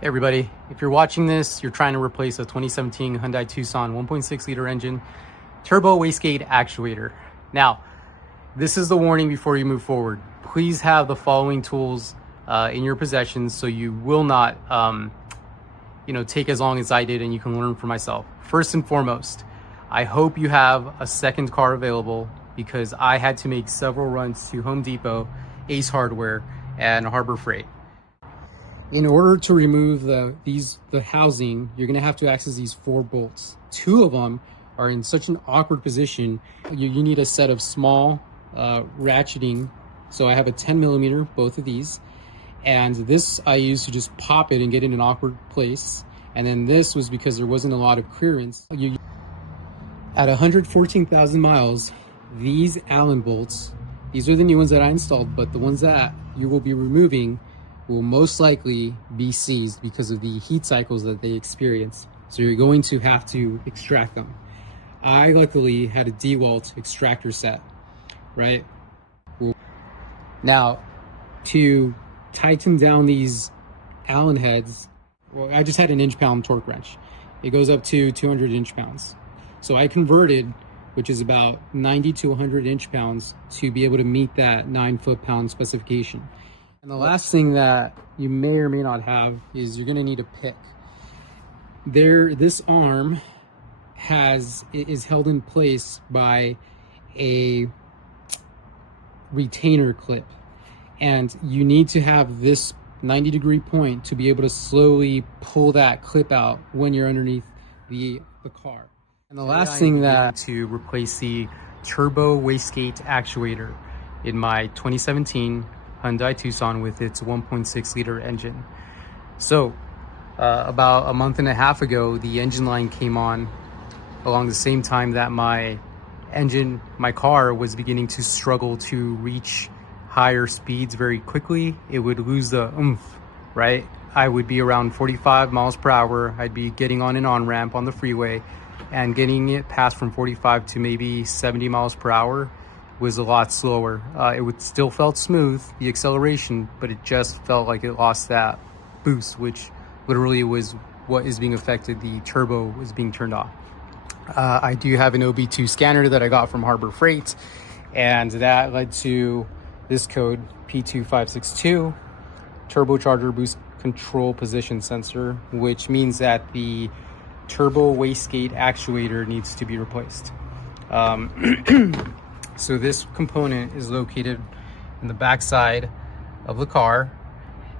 Hey everybody, if you're watching this, you're trying to replace a 2017 Hyundai Tucson 1.6 liter engine turbo wastegate actuator. Now, this is the warning before you move forward. Please have the following tools in your possession so you will not take as long as I did and you can learn for myself. First and foremost, I hope you have a second car available because I had to make several runs to Home Depot, Ace Hardware, and Harbor Freight. In order to remove the housing, you're gonna have to access these 4 bolts. 2 of them are in such an awkward position. You need a set of small ratcheting. So I have a 10 millimeter, both of these. And this I use to just pop it and get in an awkward place. And then this was because there wasn't a lot of clearance. At 114,000 miles, these Allen bolts, these are the new ones that I installed, but the ones that you will be removing will most likely be seized because of the heat cycles that they experience. So you're going to have to extract them. I luckily had a DeWalt extractor set, right? Now, to tighten down these Allen heads, well, I just had an inch-pound torque wrench. It goes up to 200 inch-pounds. So I converted, which is about 90 to 100 inch-pounds, to be able to meet that 9 foot-pound specification. And the last thing that you may or may not have is you're going to need a pick. This arm is held in place by a retainer clip, and you need to have this 90-degree point to be able to slowly pull that clip out when you're underneath the car. And the last thing to replace the turbo wastegate actuator in my 2017 Hyundai Tucson with its 1.6 liter engine. So about a month and a half ago, the engine line came on along the same time that my car was beginning to struggle to reach higher speeds very quickly. It would lose the oomph, right? I would be around 45 miles per hour. I'd be getting on an on-ramp on the freeway and getting it past from 45 to maybe 70 miles per hour was a lot slower. It would still felt smooth, the acceleration, but it just felt like it lost that boost, which literally was what is being affected. The turbo was being turned off. I do have an OB2 scanner that I got from Harbor Freight, and that led to this code, P2562 turbocharger boost control position sensor, which means that the turbo wastegate actuator needs to be replaced. So this component is located in the back side of the car,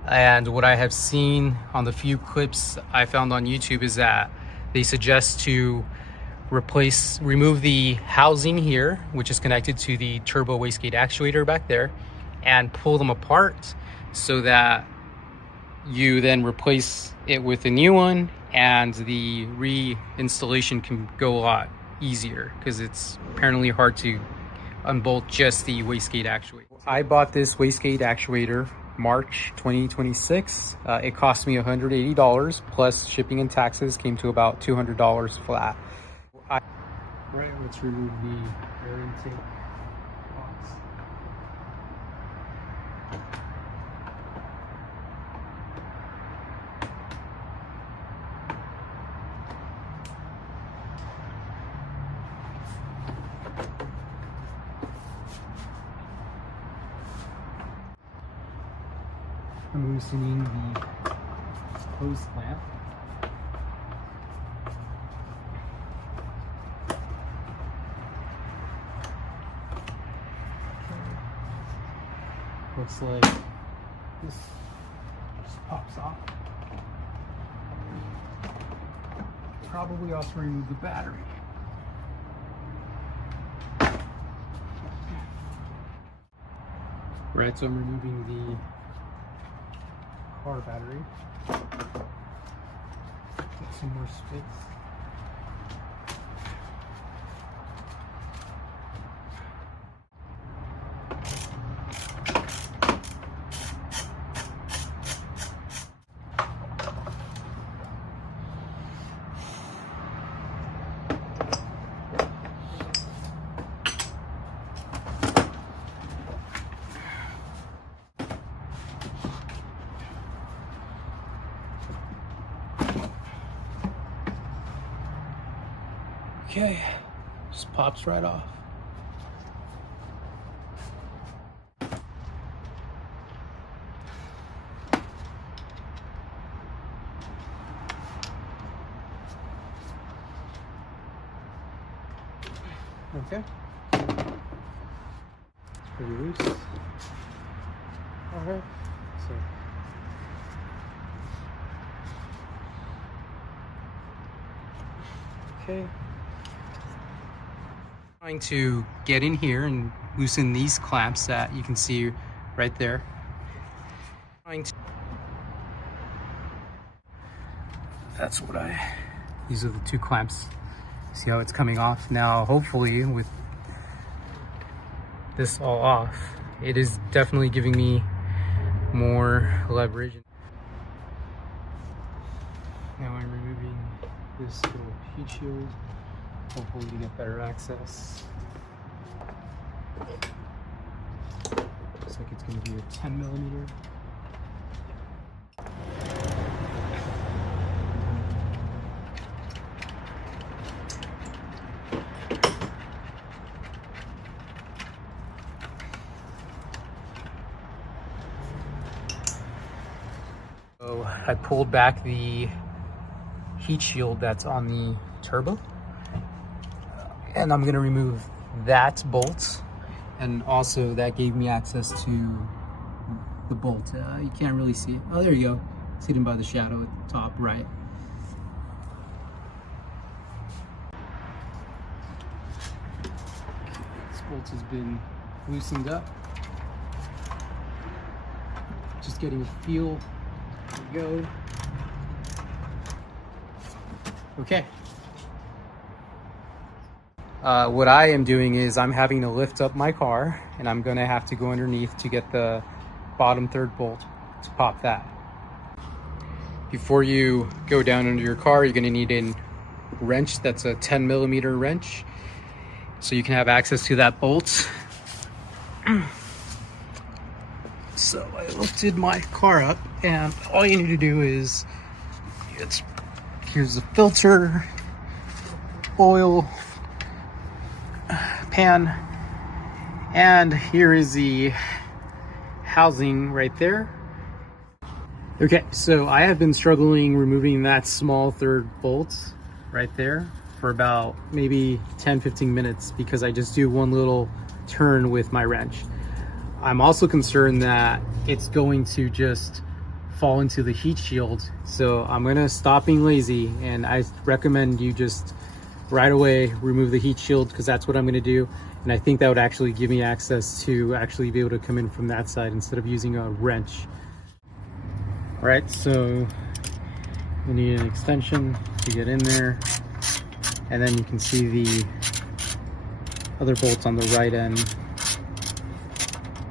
and what I have seen on the few clips I found on YouTube is that they suggest to remove the housing here, which is connected to the turbo wastegate actuator back there, and pull them apart so that you then replace it with a new one, and the reinstallation can go a lot easier because it's apparently hard to unbolt just the wastegate actuator. I bought this wastegate actuator March 2026. It cost me $180 plus shipping and taxes, came to about $200 flat. Right, let's remove the air intake box. I'm loosening the hose clamp. Looks like this just pops off. Probably also remove the battery. Right, so I'm removing the car battery. Get some more space. Okay, just pops right off. Okay. It's pretty loose. Alright, so okay. Trying to get in here and loosen these clamps that you can see right there. That's what these are the two clamps. See how it's coming off? Now, hopefully with this all off, it is definitely giving me more leverage. Now I'm removing this little heat shield, hopefully to get better access. Looks like it's going to be a 10mm. So I pulled back the heat shield that's on the turbo, and I'm gonna remove that bolt, and also that gave me access to the bolt. You can't really see it. Oh, there you go. It's hidden by the shadow at the top right. This bolt has been loosened up. Just getting a feel. There we go. Okay. What I am doing is I'm having to lift up my car, and I'm gonna have to go underneath to get the bottom third bolt to pop that. Before you go down under your car, you're gonna need a wrench that's a 10mm wrench, so you can have access to that bolt. So I lifted my car up, and all you need to do is, here's the filter, oil, pan, and here is the housing right there. Okay, so I have been struggling removing that small third bolt right there for about maybe 10-15 minutes because I just do one little turn with my wrench. I'm also concerned that it's going to just fall into the heat shield, so I'm gonna stop being lazy, and I recommend you just right away remove the heat shield, because that's what I'm gonna do, and I think that would actually give me access to actually be able to come in from that side instead of using a wrench. All right, so you need an extension to get in there, and then you can see the other bolts on the right end.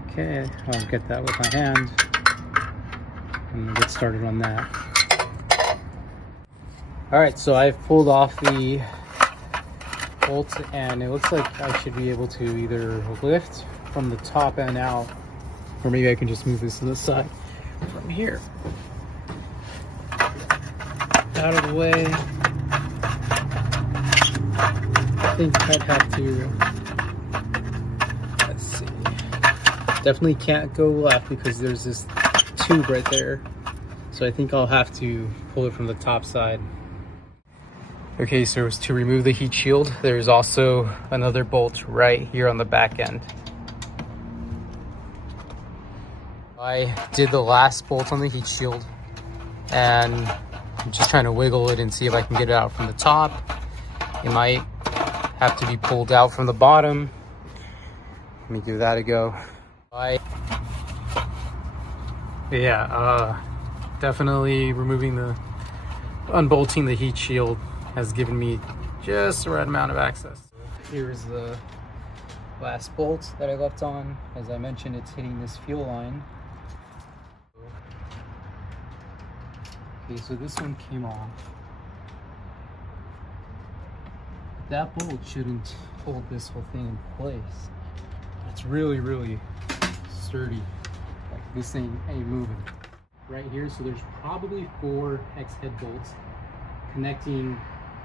Okay, I'll get that with my hand and get started on that. All right, so I've pulled off the bolt, and it looks like I should be able to either lift from the top end out, or maybe I can just move this to the side from here. Out of the way. I think I'd have to, let's see. Definitely can't go left because there's this tube right there. So I think I'll have to pull it from the top side. Okay, so to remove the heat shield, there's also another bolt right here on the back end. I did the last bolt on the heat shield, and I'm just trying to wiggle it and see if I can get it out from the top. It might have to be pulled out from the bottom. Let me give that a go. Definitely unbolting the heat shield has given me just the right amount of access. Here's the last bolt that I left on. As I mentioned, it's hitting this fuel line. Okay, so this one came off. That bolt shouldn't hold this whole thing in place. It's really, really sturdy. Like, this thing ain't moving. Right here, so there's probably 4 X head bolts connecting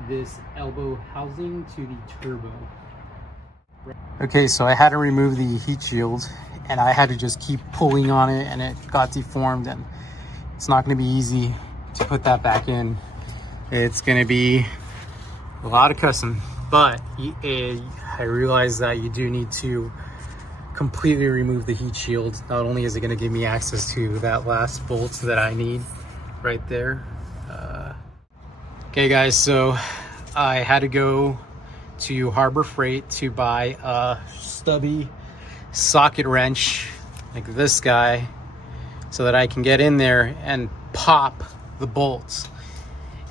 this elbow housing to the turbo. Okay, so I had to remove the heat shield and I had to just keep pulling on it, and it got deformed, and it's not going to be easy to put that back in. It's going to be a lot of cussing, but I realized that you do need to completely remove the heat shield. Not only is it going to give me access to that last bolt that I need right there. Okay guys, so I had to go to Harbor Freight to buy a stubby socket wrench like this guy so that I can get in there and pop the bolts.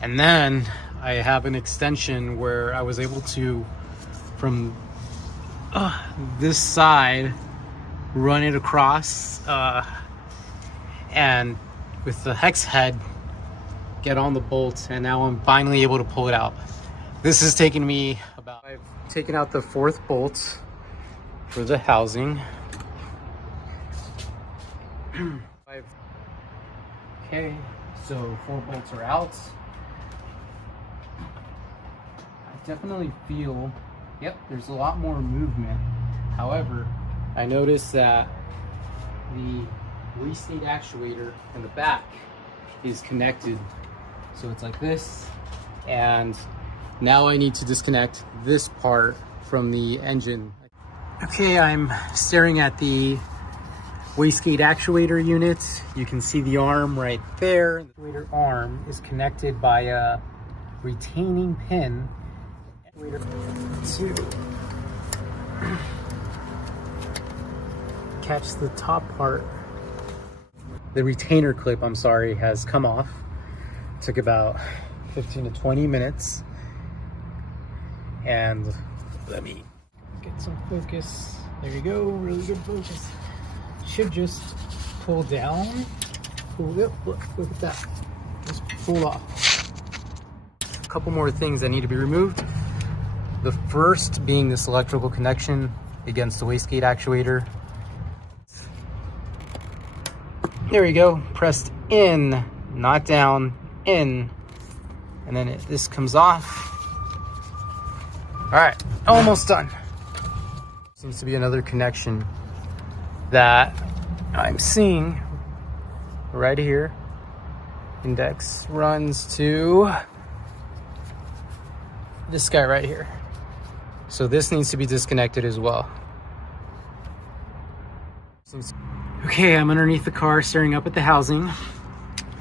And then I have an extension where I was able to, from this side, run it across and with the hex head get on the bolt, and now I'm finally able to pull it out. This has taken me about, I've taken out the fourth bolt for the housing. Okay, so 4 bolts are out. I definitely feel, yep, there's a lot more movement. However, I noticed that the wastegate actuator in the back is connected. So it's like this, and now I need to disconnect this part from the engine. Okay, I'm staring at the wastegate actuator unit. You can see the arm right there. The actuator arm is connected by a retaining pin to catch the top part. The retainer clip, I'm sorry, has come off. Took about 15 to 20 minutes. And let me get some focus. There you go, really good focus. Should just pull down. Pull up, look at that. Just pull off. A couple more things that need to be removed. The first being this electrical connection against the wastegate actuator. There we go, pressed in, not down, in, and then this comes off. All right, almost done. Seems to be another connection that I'm seeing right here. Index runs to this guy right here. So this needs to be disconnected as well. Okay, I'm underneath the car staring up at the housing.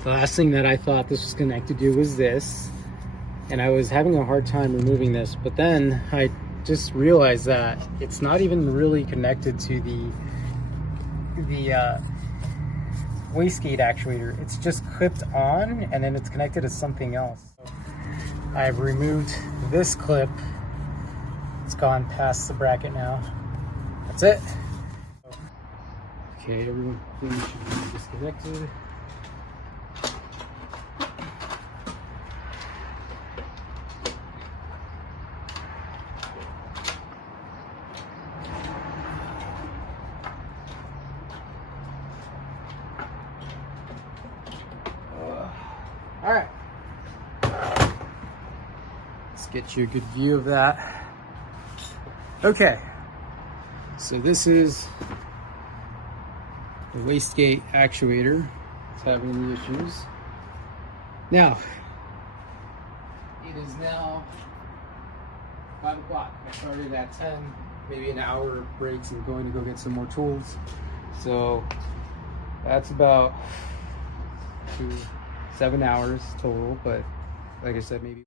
The last thing that I thought this was connected to was this, and I was having a hard time removing this, but then I just realized that it's not even really connected to the wastegate actuator. It's just clipped on, and then it's connected to something else. So I've removed this clip. It's gone past the bracket now. That's it. Okay, everything should be disconnected. All right. Let's get you a good view of that. Okay. So this is the wastegate actuator. It's having the issues. Now, it is now 5 o'clock. I started at 10, maybe an hour of breaks and going to go get some more tools. So that's about 7 hours total, but like I said, maybe